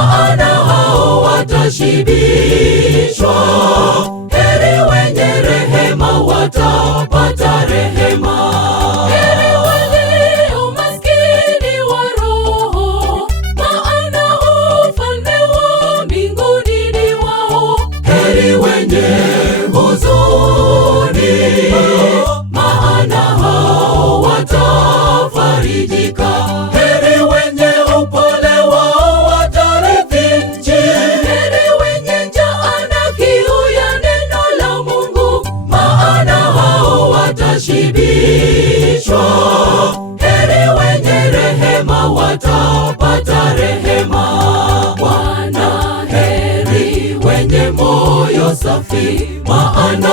maana hao watashibishwa. Heri wenye rehema, watapata rehema. Heri walio maskini wa roho, maana ufalme wa mbinguni ni wao. Heri wenye huzuni, maana hao watafarijika. Heri wenye upole, wao watarithi nchi. Heri wenye njaa na kiu ya neno la Mungu, maana hao watashibishwa. Heri wenye rehema, watapata rehema. Wanaheri wenye moyo safi, maana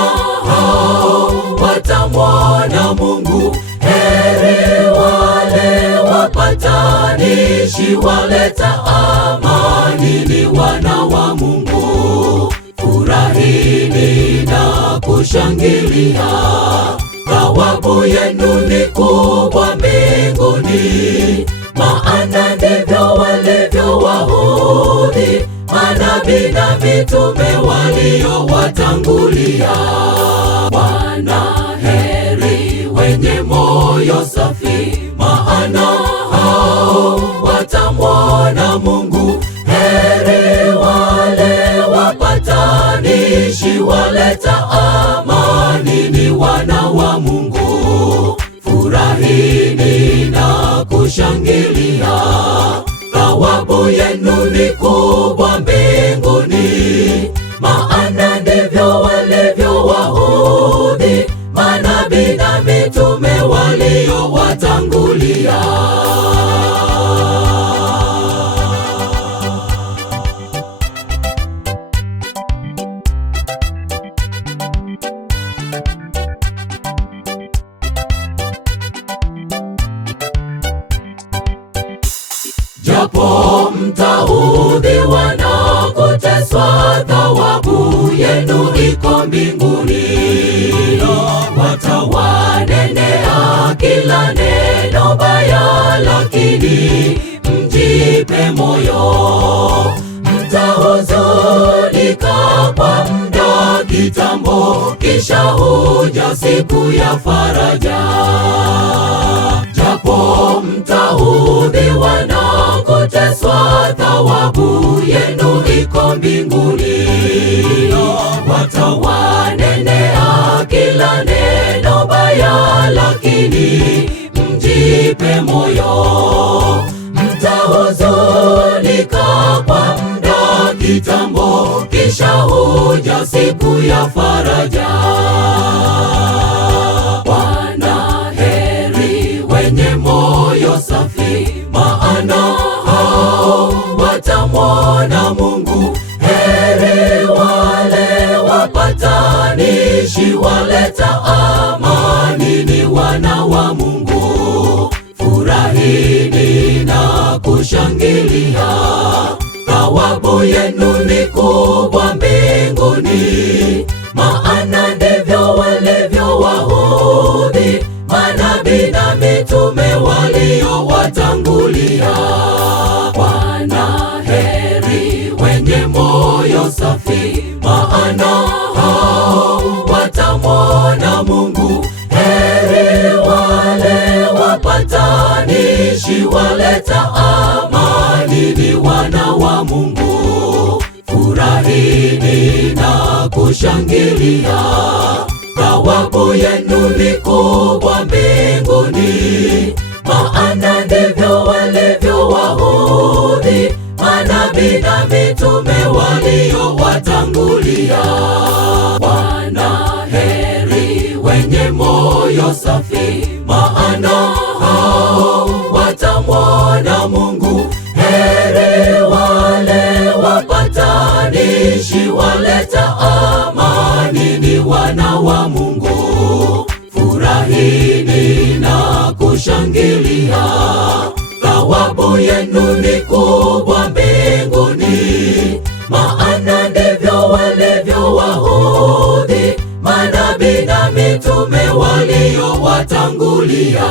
hao watamwona Mungu. Heri wale wapatanishi, waleta amani, ni wana wa Mungu. Furahini na kushangilia, thawabu yenu ni kubwa mbinguni. Maana ndivyo walivyo Wayahudi, manabii na mitume waliowatangulia. Wanaheri wenye moyo safi, maana hao watamwona Mungu. Heri wale wapatanishi, waleta amani, ni wana wa Mungu. Furahini na kushangilia, thawabu yenu ni kubwa mbinguni. Maana ndivyo walivyo Wayahudi, manabii na mitume waliowatangulia. Japo mtaudhiwa na kuteswa, thawabu yenu iko mbinguni. Watawanenea kila neno baya, lakini mjipe moyo. Mtahuzunika kwa muda kitambo, kisha huja siku ya faraja. Japo mtaudhiwa na kuteswa, thawabu yenu iko mbinguni. Watawanenea kila neno baya, lakini mjipe moyo. Mtahuzunika kwa muda kitambo, kisha huja siku ya faraja. Wanaheri wenye moyo safi, maana hao watamwona Mungu. Heri wale wapatanishi, waleta amani, ni wana wa Mungu. Furahini na kushangilia, thawabu yenu ni kubwa mbinguni. Maana ndivyo walivyo Wayahudi, manabii na mitume waliowatangulia. Wanaheri wenye moyo safi, maana hao watamwona Mungu. Heri wale wapatanishi, waleta amani, ni wana wa Mungu. Furahini na kushangilia, thawabu yenu ni kubwa mbinguni. Maana ndivyo walivyo Wayahudi, manabii na mitume waliowatangulia. Wanaheri wenye moyo safi, maana hao watamwona Mungu. Heri wale wapatanishi, waleta amani, ni wana wa Mungu. Furahini na kushangilia, thawabu yenu ni kubwa mbinguni. Maana ndivyo walivyo Wayahudi, manabii na mitume waliowatangulia.